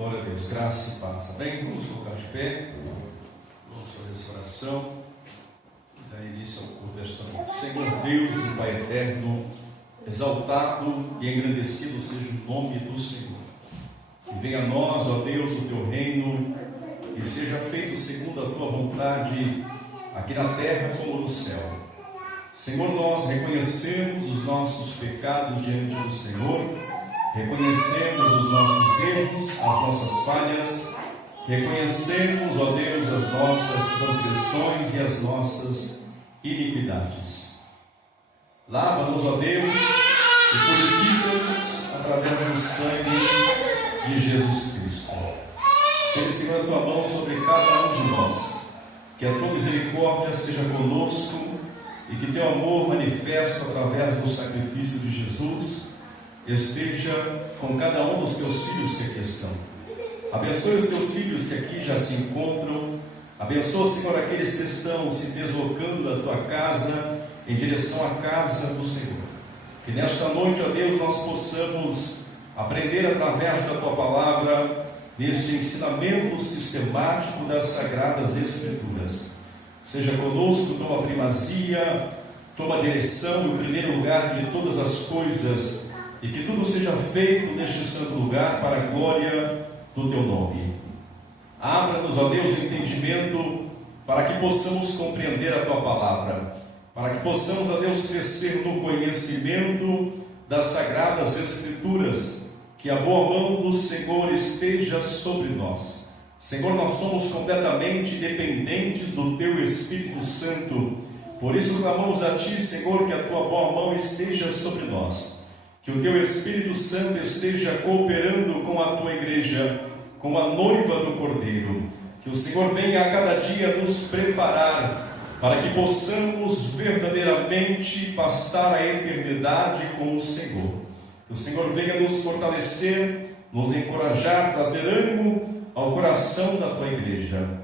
Glória a Deus, graça e paz. Amém? Vamos colocar de pé. Vamos fazer essa oração. Dar início ao culto desta noite. Senhor Deus e Pai eterno, exaltado e engrandecido seja o nome do Senhor. Que venha a nós, ó Deus, o teu reino, e seja feito segundo a tua vontade, aqui na terra como no céu. Senhor, nós reconhecemos os nossos pecados diante do Senhor, reconhecemos os nossos erros, as nossas falhas, reconhecemos, ó Deus, as nossas transgressões e as nossas iniquidades. Lava-nos, ó Deus, e purifica-nos através do sangue de Jesus Cristo. Estende, Senhor, a tua mão sobre cada um de nós, que a tua misericórdia seja conosco e que teu amor manifesto através do sacrifício de Jesus esteja com cada um dos teus filhos que aqui estão. Abençoe os teus filhos que aqui já se encontram. Abençoa, Senhor, aqueles que estão se deslocando da tua casa em direção à casa do Senhor. Que nesta noite, ó Deus, nós possamos aprender através da tua palavra, neste ensinamento sistemático das Sagradas Escrituras. Seja conosco, toma primazia, toma direção e o primeiro lugar de todas as coisas, e que tudo seja feito neste santo lugar para a glória do teu nome. Abra-nos, ó Deus, o entendimento para que possamos compreender a tua palavra, para que possamos, ó Deus, crescer no conhecimento das Sagradas Escrituras. Que a boa mão do Senhor esteja sobre nós. Senhor, nós somos completamente dependentes do teu Espírito Santo. Por isso clamamos a ti, Senhor, que a tua boa mão esteja sobre nós. Que o teu Espírito Santo esteja cooperando com a tua igreja, com a noiva do Cordeiro. Que o Senhor venha a cada dia nos preparar para que possamos verdadeiramente passar a eternidade com o Senhor. Que o Senhor venha nos fortalecer, nos encorajar, trazer ânimo ao coração da tua igreja.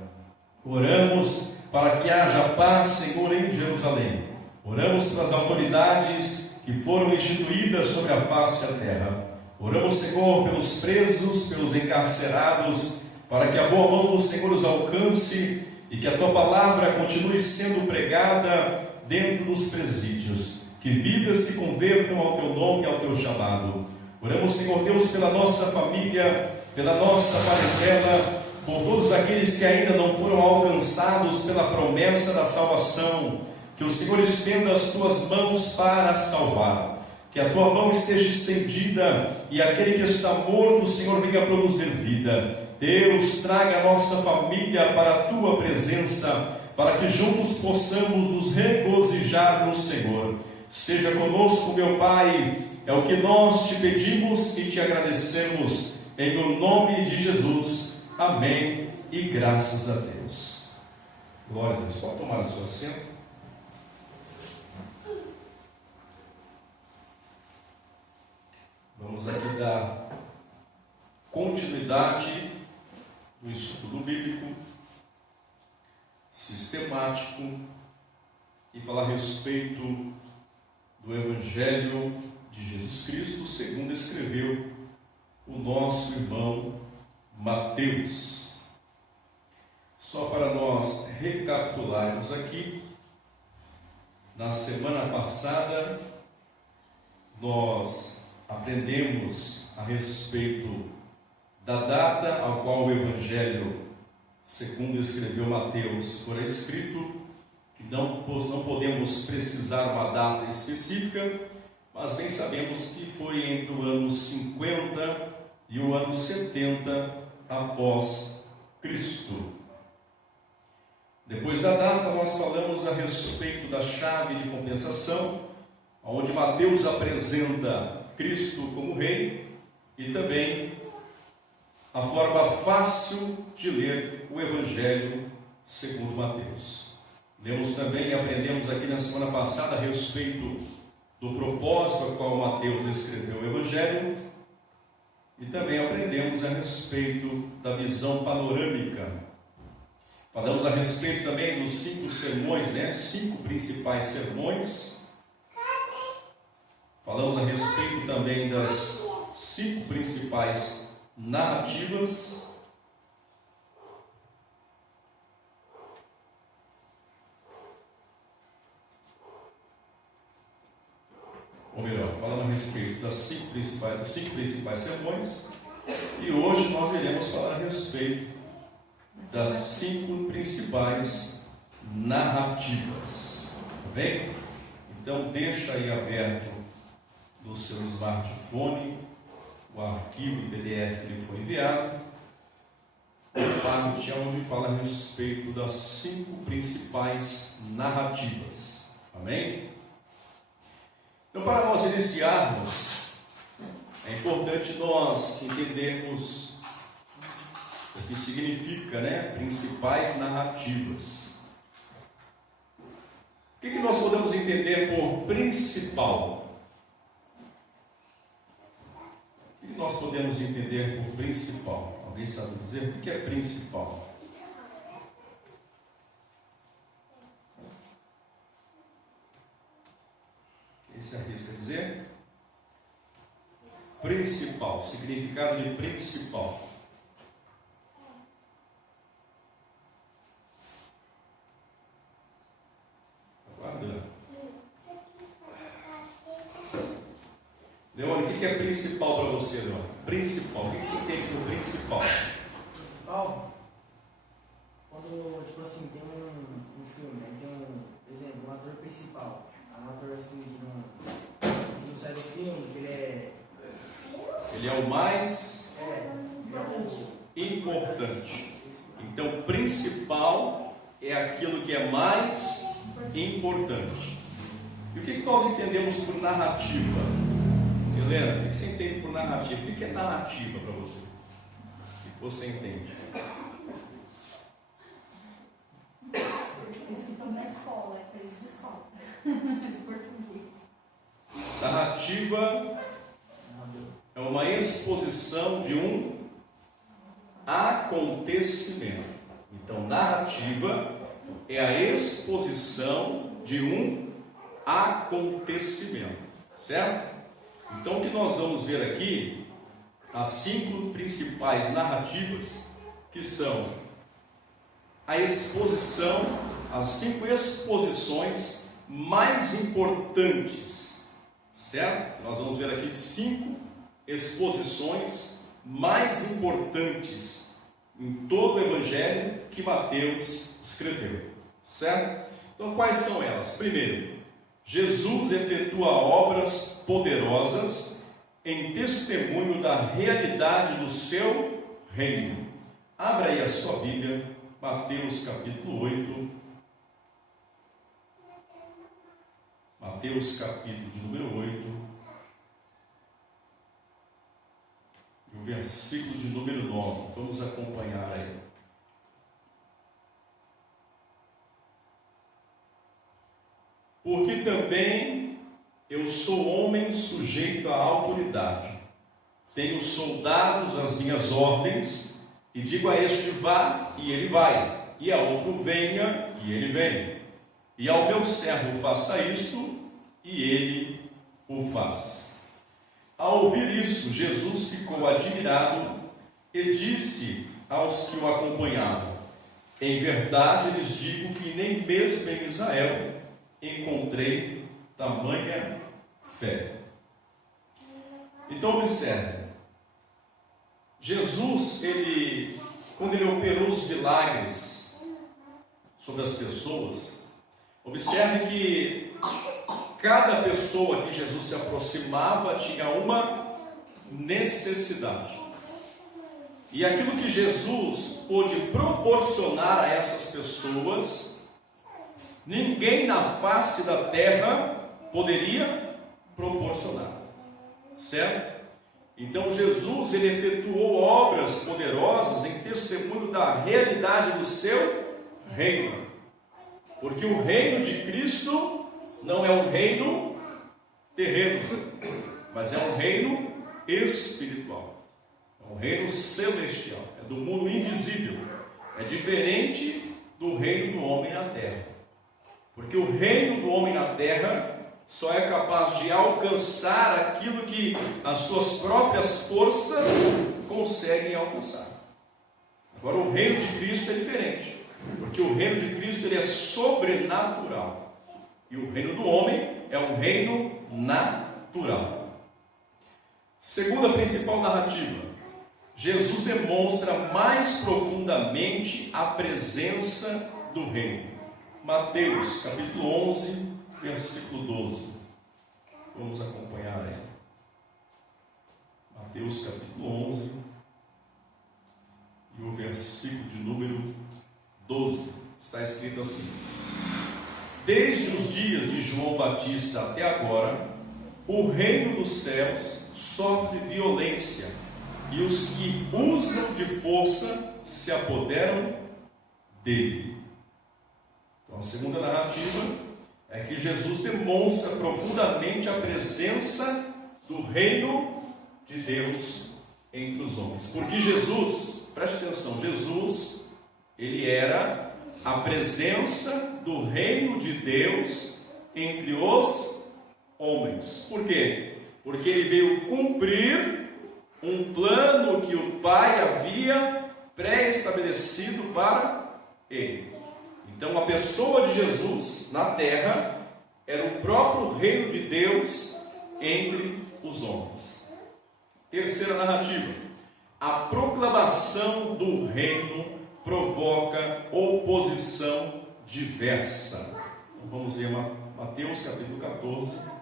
Oramos para que haja paz, Senhor, em Jerusalém. Oramos pelas autoridades que foram instituídas sobre a face da terra. Oramos, Senhor, pelos presos, pelos encarcerados, para que a boa mão do Senhor os alcance e que a tua palavra continue sendo pregada dentro dos presídios. Que vidas se convertam ao teu nome e ao teu chamado. Oramos, Senhor Deus, pela nossa família, pela nossa parentela, por todos aqueles que ainda não foram alcançados pela promessa da salvação. Que o Senhor estenda as tuas mãos para salvar. Que a tua mão esteja estendida e aquele que está morto, o Senhor, venha produzir vida. Deus, traga a nossa família para a tua presença, para que juntos possamos nos regozijar no Senhor. Seja conosco, meu Pai, é o que nós te pedimos e te agradecemos, em o nome de Jesus. Amém e graças a Deus. Glória a Deus. Pode tomar o seu assento. Vamos aqui dar continuidade do estudo bíblico sistemático e falar a respeito do Evangelho de Jesus Cristo, segundo escreveu o nosso irmão Mateus. Só para nós recapitularmos aqui, na semana passada nós aprendemos a respeito da data ao qual o Evangelho, segundo escreveu Mateus, foi escrito. Não podemos precisar uma data específica, mas bem sabemos que foi entre o ano 50 e o ano 70 após Cristo. Depois da data, nós falamos a respeito da chave de compensação, onde Mateus apresenta Cristo como rei e também a forma fácil de ler o Evangelho segundo Mateus. Lemos também e aprendemos aqui na semana passada a respeito do propósito ao qual Mateus escreveu o Evangelho e também aprendemos a respeito da visão panorâmica. Falamos a respeito também dos 5 sermões, 5 principais sermões. Falamos a respeito também das 5 principais narrativas, ou melhor, falando a respeito dos cinco principais sermões, e hoje nós iremos falar a respeito das 5 principais narrativas, tá bem? Então deixa aí aberto no seu smartphone o arquivo em PDF que lhe foi enviado, a parte onde fala a respeito das 5 principais narrativas, amém? Então, para nós iniciarmos, é importante nós entendermos o que significa, principais narrativas. O que nós podemos entender por principal? O que nós podemos entender por principal? Alguém sabe dizer o que é principal? Quem se arrisca a dizer? Principal, significado de principal. Leone, o que é principal para você, Leone? Principal, o que você tem como principal? Principal? Quando, tipo assim, tem um filme, né? Tem um, exemplo, um ator principal. Um ator assim que não sai do filme, que ele é o mais importante. Então, principal é aquilo que é mais importante. E o que nós entendemos por narrativa? Helena, o que você entende por narrativa? O que é narrativa para você? O que você entende? Escrito na escola, é coisa de escola, de português. Narrativa é uma exposição de um acontecimento. Então, narrativa é a exposição de um acontecimento, certo? Então, o que nós vamos ver aqui, as 5 principais narrativas, que são a exposição, as 5 exposições mais importantes, certo? Nós vamos ver aqui 5 exposições mais importantes em todo o Evangelho que Mateus escreveu, certo? Então, quais são elas? Primeiro, Jesus efetua obras poderosas em testemunho da realidade do seu reino. Abra aí a sua Bíblia, Mateus capítulo 8. Mateus capítulo de número 8. E o versículo de número 9. Vamos acompanhar aí. Porque também eu sou homem sujeito à autoridade. Tenho soldados às minhas ordens, e digo a este vá, e ele vai, e a outro venha, e ele vem. E ao meu servo faça isto, e ele o faz. Ao ouvir isso, Jesus ficou admirado e disse aos que o acompanhavam: em verdade lhes digo que nem mesmo em Israel encontrei tamanha fé. Então observe, Jesus, quando ele operou os milagres sobre as pessoas, observe que cada pessoa que Jesus se aproximava tinha uma necessidade. E aquilo que Jesus pôde proporcionar a essas pessoas, ninguém na face da terra poderia proporcionar, certo? Então Jesus, ele efetuou obras poderosas em testemunho da realidade do seu reino, porque o reino de Cristo não é um reino terreno, mas é um reino espiritual, é um reino celestial, é do mundo invisível, é diferente do reino do homem na terra. Porque o reino do homem na terra só é capaz de alcançar aquilo que as suas próprias forças conseguem alcançar. Agora, o reino de Cristo é diferente, porque o reino de Cristo ele é sobrenatural, e o reino do homem é um reino natural. Segunda principal narrativa, Jesus demonstra mais profundamente a presença do reino. Mateus capítulo 11, versículo 12. Vamos acompanhar aí. Mateus capítulo 11 e o versículo de número 12. Está escrito assim: desde os dias de João Batista até agora, o reino dos céus sofre violência, e os que usam de força se apoderam dele. Então, a segunda narrativa é que Jesus demonstra profundamente a presença do reino de Deus entre os homens. Porque Jesus, preste atenção, Jesus, ele era a presença do reino de Deus entre os homens. Por quê? Porque ele veio cumprir um plano que o Pai havia pré-estabelecido para ele. Então, a pessoa de Jesus na terra era o próprio reino de Deus entre os homens. Terceira narrativa: a proclamação do reino provoca oposição diversa. Então, vamos ver Mateus capítulo 14.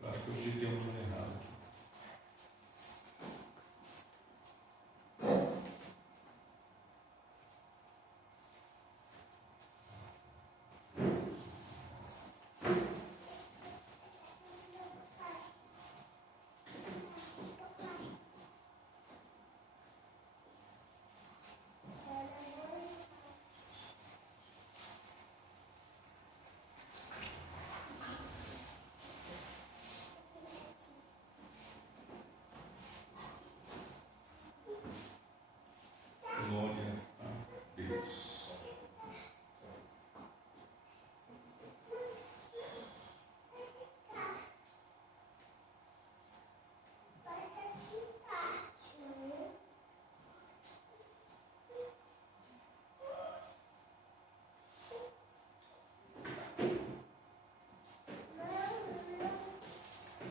Eu acho que eu digitei um número errado aqui.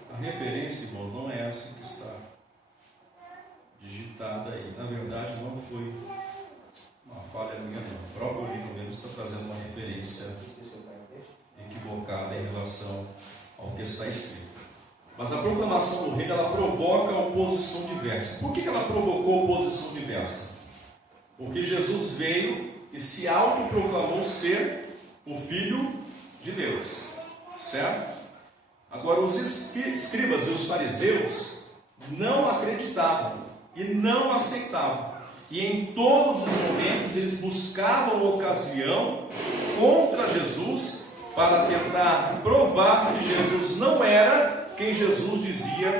A referência, irmãos, não é essa que está digitada aí. Na verdade, não foi uma falha minha, não. O próprio livro mesmo está trazendo uma referência equivocada em relação ao que está escrito. Mas a proclamação do reino, ela provoca oposição diversa. Por que ela provocou oposição diversa? Porque Jesus veio e se autoproclamou ser o Filho de Deus, certo? Agora, os escribas e os fariseus não acreditavam e não aceitavam, e em todos os momentos eles buscavam ocasião contra Jesus para tentar provar que Jesus não era quem Jesus dizia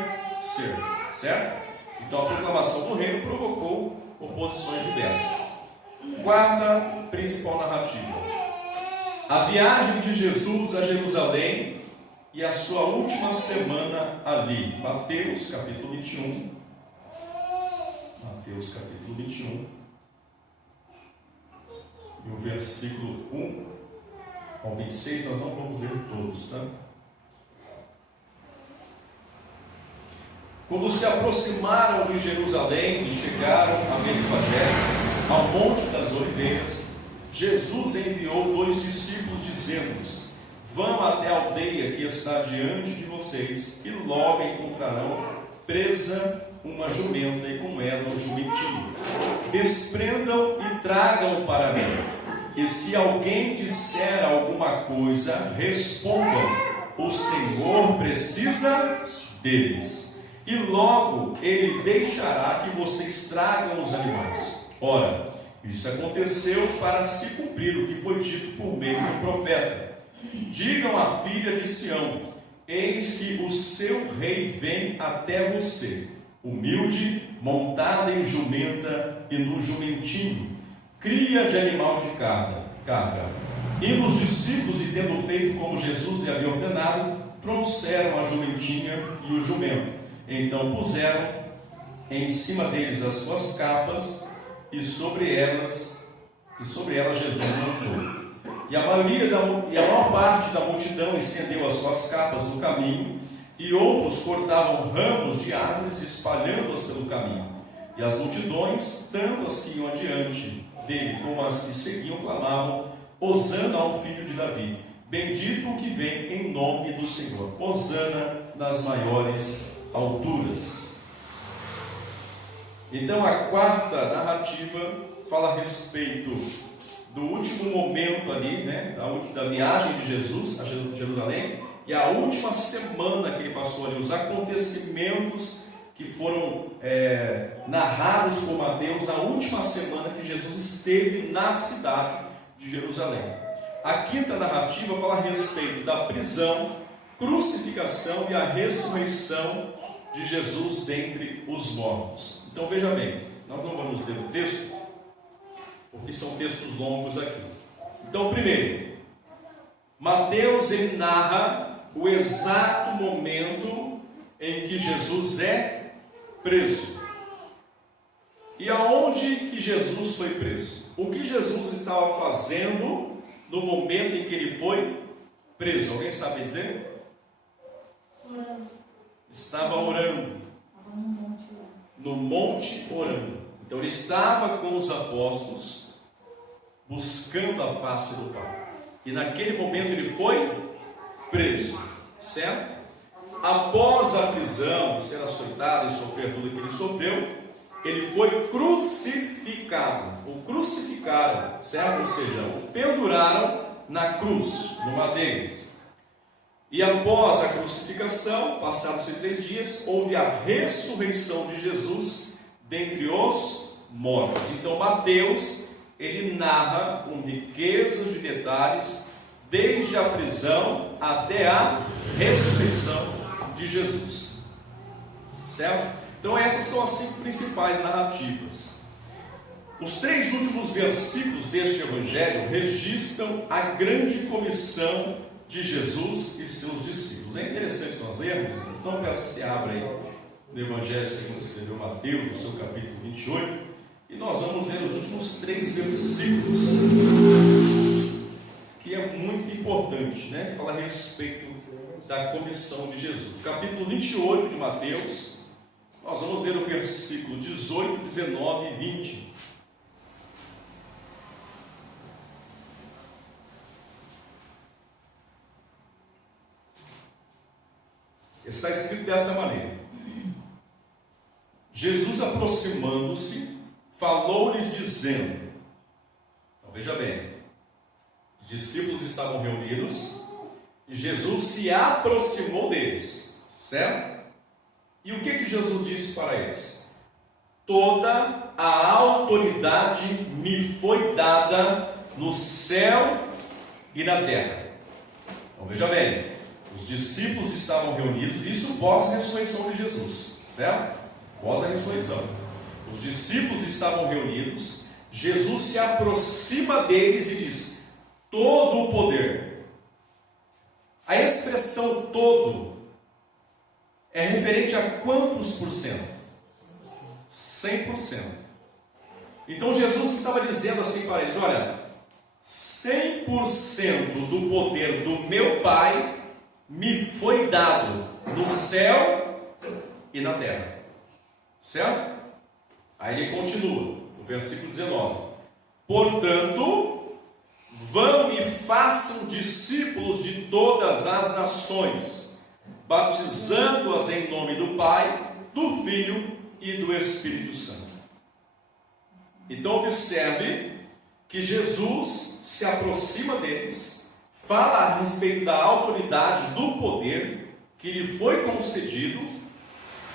ser, certo? Então, a proclamação do reino provocou oposições diversas. Quarta principal narrativa: a viagem de Jesus a Jerusalém e a sua última semana ali. Mateus capítulo 21. Mateus capítulo 21. E o versículo 1 ao 26, nós não vamos ler todos, tá? Quando se aproximaram de Jerusalém e chegaram a Betfagé, ao Monte das Oliveiras, Jesus enviou 2 discípulos, dizendo-lhes: vão até a aldeia que está diante de vocês, e logo encontrarão presa uma jumenta, e com ela um jumentinho. Desprendam e tragam para mim. E se alguém disser alguma coisa, respondam: o Senhor precisa deles, e logo ele deixará que vocês tragam os animais. Ora, isso aconteceu para se cumprir o que foi dito por meio do profeta: digam à filha de Sião: eis que o seu rei vem até você, humilde, montada em jumenta e no jumentinho, cria de animal de carga. E os discípulos, e tendo feito como Jesus lhe havia ordenado, trouxeram a jumentinha e o jumento. Então puseram em cima deles as suas capas, e sobre elas Jesus montou. E a maior parte da multidão estendeu as suas capas no caminho, e outros cortavam ramos de árvores, espalhando-as pelo caminho. E as multidões, tanto as que iam adiante dele como as que seguiam, clamavam: Hosana ao filho de Davi, bendito o que vem em nome do Senhor, Hosana nas maiores alturas. Então a quarta narrativa fala a respeito do último momento ali, da viagem de Jesus a Jerusalém, e a última semana que ele passou ali, os acontecimentos que foram narrados por Mateus na última semana que Jesus esteve na cidade de Jerusalém. A quinta narrativa fala a respeito da prisão, crucificação e a ressurreição de Jesus dentre os mortos. Então veja bem, nós não vamos ler o texto, porque são textos longos aqui. Então, primeiro, Mateus ele narra o exato momento em que Jesus é preso. E aonde que Jesus foi preso? O que Jesus estava fazendo no momento em que ele foi preso? Alguém sabe dizer? Orando. Estava orando. Estava no monte orando. No monte orando. Então ele estava com os apóstolos buscando a face do Pai. E naquele momento ele foi preso, certo? Após a prisão, ser açoitado e sofrer tudo que ele sofreu, ele foi crucificado. O crucificaram, certo? Ou seja, o penduraram na cruz, no madeiro. E após a crucificação, passados-se 3 dias, houve a ressurreição de Jesus dentre os mortos. Então Mateus ele narra com riqueza de detalhes desde a prisão até a ressurreição de Jesus, certo? Então essas são as 5 principais narrativas. Os 3 últimos versículos deste evangelho registram a grande comissão de Jesus e seus discípulos. É interessante nós lermos, então peço que você abra aí no evangelho segundo escreveu Mateus, no seu capítulo 28, e nós vamos ler os últimos 3 versículos, que é muito importante, fala a respeito da comissão de Jesus. Capítulo 28 de Mateus, nós vamos ler o versículo 18, 19 e 20. Está escrito dessa maneira: Jesus, aproximando-se, falou-lhes dizendo, então veja bem, os discípulos estavam reunidos e Jesus se aproximou deles, certo? E o que Jesus disse para eles? Toda a autoridade me foi dada no céu e na terra. Então veja bem, os discípulos estavam reunidos, isso pós a ressurreição de Jesus, certo? Pós a ressurreição. Os discípulos estavam reunidos, Jesus se aproxima deles e diz: todo o poder. A expressão todo é referente a quantos por cento? 100%. Então Jesus estava dizendo assim para eles: olha, 100% do poder do meu Pai me foi dado no céu e na terra, certo? Aí ele continua, no versículo 19: portanto, vão e façam discípulos de todas as nações, batizando-as em nome do Pai, do Filho e do Espírito Santo. Então observe que Jesus se aproxima deles, fala a respeito da autoridade, do poder que lhe foi concedido,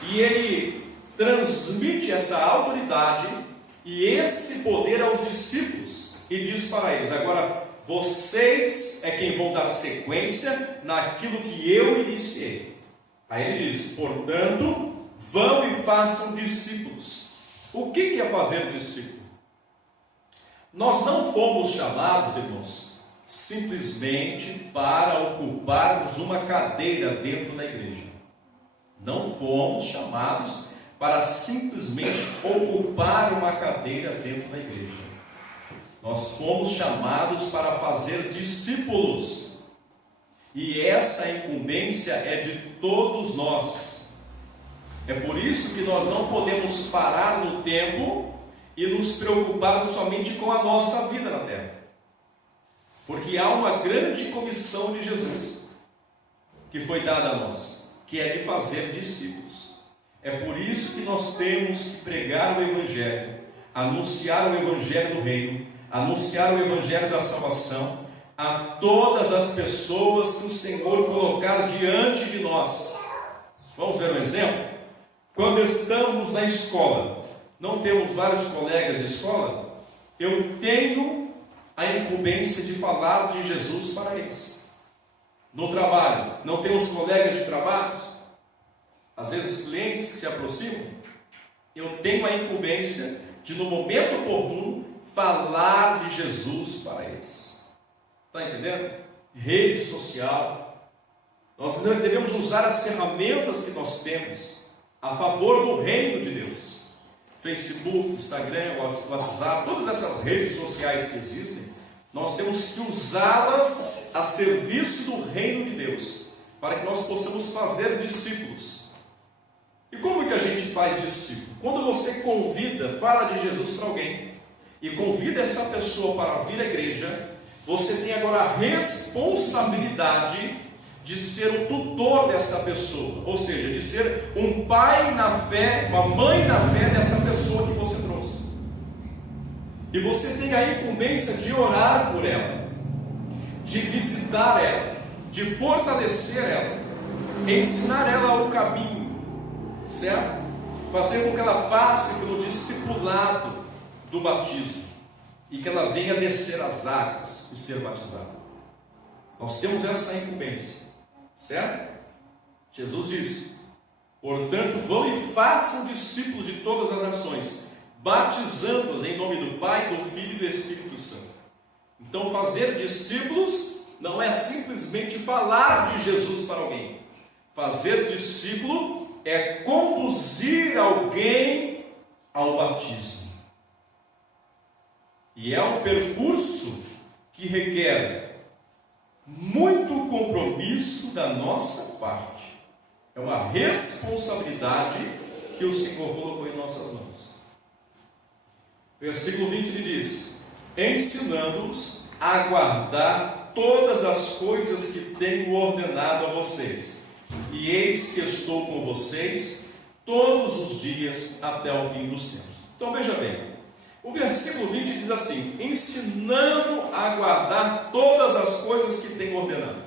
e ele transmite essa autoridade e esse poder aos discípulos, e diz para eles: agora vocês é quem vão dar sequência naquilo que eu iniciei. Aí ele diz: portanto, vão e façam discípulos. O que é fazer discípulo? Nós não fomos chamados, irmãos, simplesmente para ocuparmos uma cadeira dentro da igreja. Não fomos chamados para simplesmente ocupar uma cadeira dentro da igreja. Nós fomos chamados para fazer discípulos. E essa incumbência é de todos nós. É por isso que nós não podemos parar no tempo e nos preocuparmos somente com a nossa vida na terra. Porque há uma grande comissão de Jesus que foi dada a nós, que é de fazer discípulos. É por isso que nós temos que pregar o Evangelho, anunciar o Evangelho do Reino, anunciar o Evangelho da salvação a todas as pessoas que o Senhor colocar diante de nós. Vamos ver um exemplo? Quando estamos na escola, não temos vários colegas de escola, eu tenho a incumbência de falar de Jesus para eles. No trabalho, não temos colegas de trabalho, às vezes clientes que se aproximam, eu tenho a incumbência de, no momento oportuno, falar de Jesus para eles. Está entendendo? Rede social. Nós devemos usar as ferramentas que nós temos a favor do reino de Deus. Facebook, Instagram, WhatsApp, todas essas redes sociais que existem, nós temos que usá-las a serviço do reino de Deus, para que nós possamos fazer discípulos. E como que a gente faz discípulo? Quando você convida, fala de Jesus para alguém, e convida essa pessoa para vir à igreja, você tem agora a responsabilidade de ser o tutor dessa pessoa, ou seja, de ser um pai na fé, uma mãe na fé dessa pessoa que você trouxe. E você tem a incumbência de orar por ela, de visitar ela, de fortalecer ela, ensinar ela o caminho, certo? Fazer com que ela passe pelo discipulado do batismo e que ela venha descer as águas e ser batizada. Nós temos essa incumbência, certo? Jesus disse: portanto, vão e façam discípulos de todas as nações, batizando-os em nome do Pai, do Filho e do Espírito Santo. Então, fazer discípulos não é simplesmente falar de Jesus para alguém. Fazer discípulo é conduzir alguém ao batismo. E é um percurso que requer muito compromisso da nossa parte. É uma responsabilidade que o Senhor colocou em nossas mãos. Versículo 20 ele diz: ensinando-os a guardar todas as coisas que tenho ordenado a vocês, e eis que estou com vocês todos os dias até o fim dos tempos. Então veja bem, o versículo 20 diz assim: ensinando a guardar todas as coisas que tenho ordenado.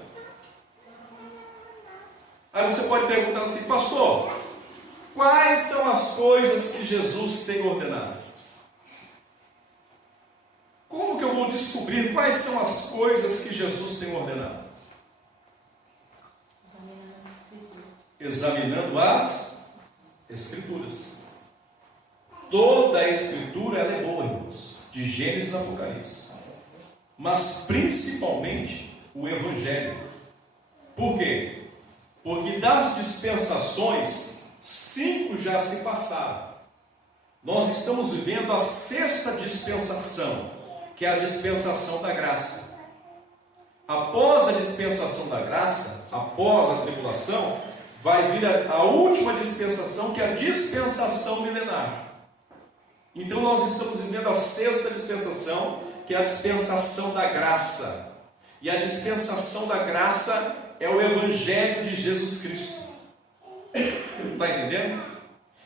Aí você pode perguntar assim: pastor, quais são as coisas que Jesus tem ordenado? Como que eu vou descobrir quais são as coisas que Jesus tem ordenado? Examinando as Escrituras. Toda a Escritura ela é boa, irmãos, de Gênesis a Apocalipse, mas principalmente o Evangelho. Por quê? Porque das dispensações, 5 já se passaram. Nós estamos vivendo a 6ª dispensação, que é a dispensação da graça. Após a dispensação da graça, após a tribulação, vai vir a última dispensação, que é a dispensação milenar. Então nós estamos vivendo a 6ª dispensação, que é a dispensação da graça. E a dispensação da graça é o Evangelho de Jesus Cristo. Está entendendo?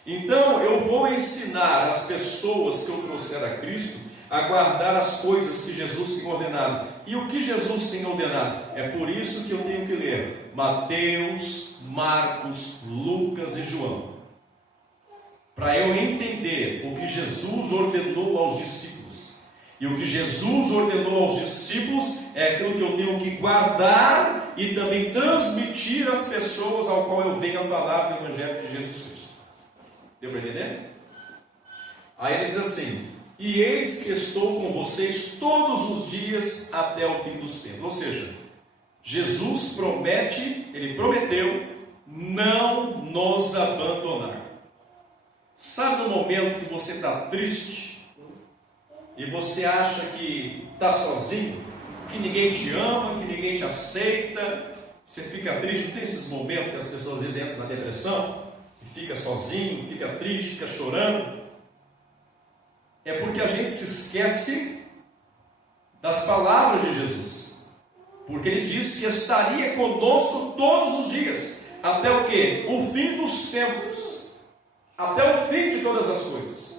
Então eu vou ensinar as pessoas que eu trouxer a Cristo a guardar as coisas que Jesus tem ordenado. E o que Jesus tem ordenado? É por isso que eu tenho que ler Mateus, Marcos, Lucas e João, para eu entender o que Jesus ordenou aos discípulos. E o que Jesus ordenou aos discípulos é aquilo que eu tenho que guardar e também transmitir às pessoas ao qual eu venho a falar do Evangelho de Jesus Cristo. Deu para entender? Aí ele diz assim: e eis que estou com vocês todos os dias até o fim dos tempos. Ou seja, Jesus promete, ele prometeu não nos abandonar. Sabe no momento que você está triste e você acha que está sozinho, que ninguém te ama, que ninguém te aceita, você fica triste? Não tem esses momentos que as pessoas às vezes entram na depressão e fica sozinho, fica triste, fica chorando? É porque a gente se esquece das palavras de Jesus, porque ele disse que estaria conosco todos os dias, até o quê? O fim dos tempos, até o fim de todas as coisas.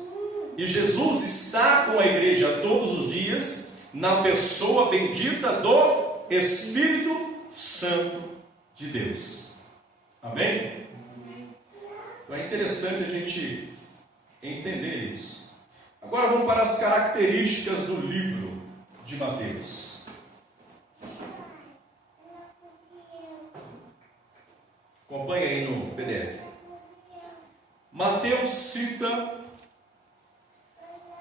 E Jesus está com a igreja todos os dias, na pessoa bendita do Espírito Santo de Deus. Amém? Então é interessante a gente entender isso. Agora vamos para as características do livro de Mateus. Acompanhe aí no PDF. Mateus cita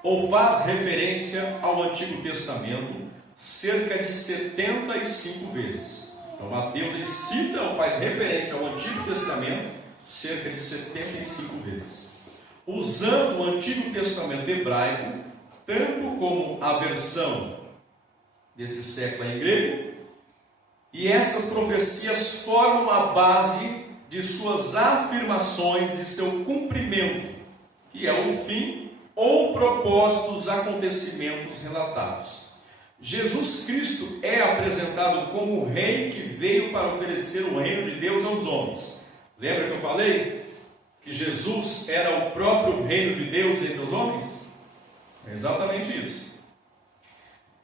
ou faz referência ao Antigo Testamento cerca de 75 vezes. Então Mateus ele cita ou faz referência ao Antigo Testamento cerca de 75 vezes, usando o Antigo Testamento hebraico tanto como a versão desse século em grego, e essas profecias formam a base de suas afirmações e seu cumprimento, que é o fim ou propósito dos acontecimentos relatados. Jesus Cristo é apresentado como o rei que veio para oferecer o reino de Deus aos homens. Lembra que eu falei que Jesus era o próprio reino de Deus entre os homens? É exatamente isso.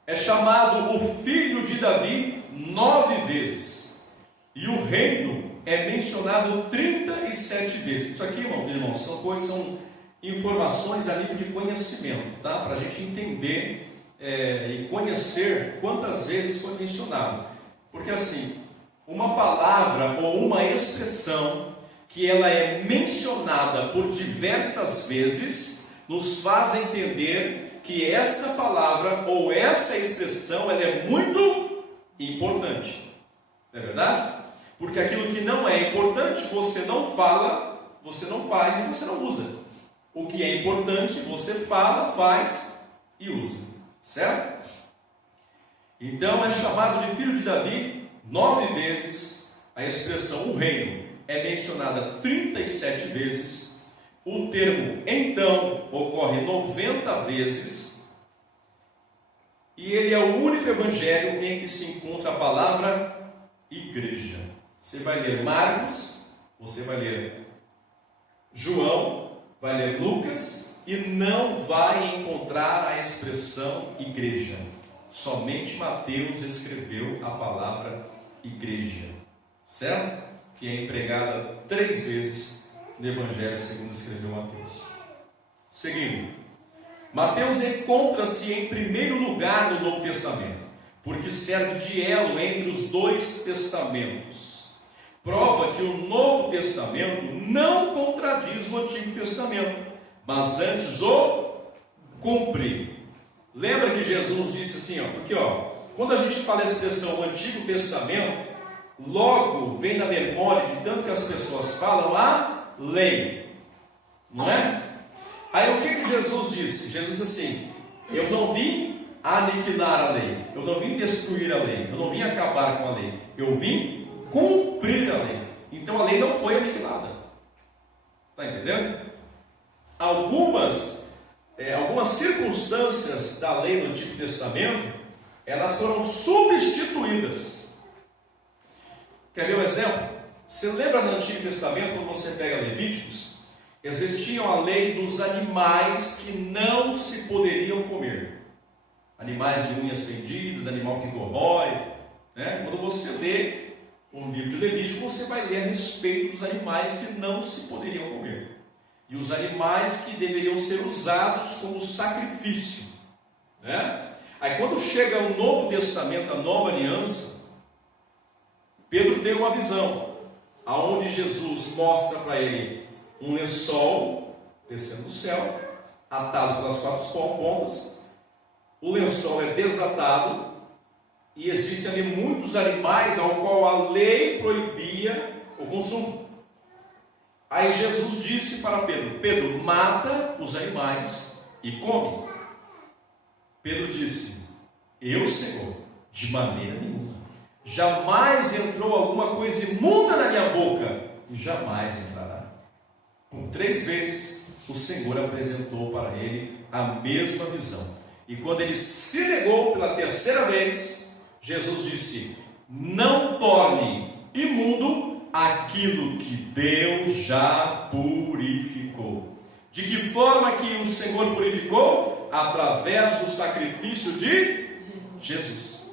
É chamado o filho de Davi 9 vezes, e o reino é mencionado 37 vezes. Isso aqui, irmãos, são informações a nível de conhecimento, tá? Para a gente entender e conhecer quantas vezes foi mencionado. Porque assim, uma palavra ou uma expressão que ela é mencionada por diversas vezes, nos faz entender que essa palavra ou essa expressão ela é muito importante. Não é verdade? Porque aquilo que não é importante, você não fala, você não faz e você não usa. O que é importante, você fala, faz e usa. Certo? Então é chamado de filho de Davi 9 vezes. A expressão o reino é mencionada 37 vezes. O termo então ocorre 90 vezes. E ele é o único evangelho em que se encontra a palavra igreja. Você vai ler Marcos, você vai ler João, vai ler Lucas e não vai encontrar a expressão igreja. Somente Mateus escreveu a palavra igreja, certo? Que é empregada 3 vezes no Evangelho segundo escreveu Mateus. Seguindo, Mateus encontra-se em primeiro lugar no Novo Testamento, porque serve de elo entre os 2 testamentos. Prova que o Novo Testamento não contradiz o Antigo Testamento, mas antes o cumpre. Lembra que Jesus disse assim, porque quando a gente fala a expressão Antigo Testamento, logo vem na memória de tanto que as pessoas falam a lei, não é? Aí o que Jesus disse? Jesus disse assim: eu não vim aniquilar a lei, eu não vim destruir a lei, eu não vim acabar com a lei, eu vim cumprir a lei. Então a lei não foi aniquilada. Está entendendo? Algumas circunstâncias da lei do Antigo Testamento, elas foram substituídas. Quer ver um exemplo? Você lembra no Antigo Testamento, quando você pega Levíticos, existia a lei dos animais que não se poderiam comer. animais de unhas fendidas, animal que corrói, né? Quando você lê o livro de Levítico, você vai ler a respeito dos animais que não se poderiam comer e os animais que deveriam ser usados como sacrifício, né? Aí quando chega o Novo Testamento, a Nova Aliança, Pedro tem uma visão, aonde Jesus mostra para ele um lençol descendo do céu, atado pelas 4 pontas. O lençol é desatado e existem ali muitos animais ao qual a lei proibia o consumo. Aí Jesus disse para Pedro: Pedro, mata os animais e come. Pedro disse: eu, Senhor, de maneira nenhuma. Jamais entrou alguma coisa imunda na minha boca e jamais entrará. Por 3 vezes o Senhor apresentou para ele a mesma visão. E quando ele se negou pela 3ª vez, Jesus disse: não torne imundo aquilo que Deus já purificou. De que forma que o Senhor purificou? Através do sacrifício de Jesus.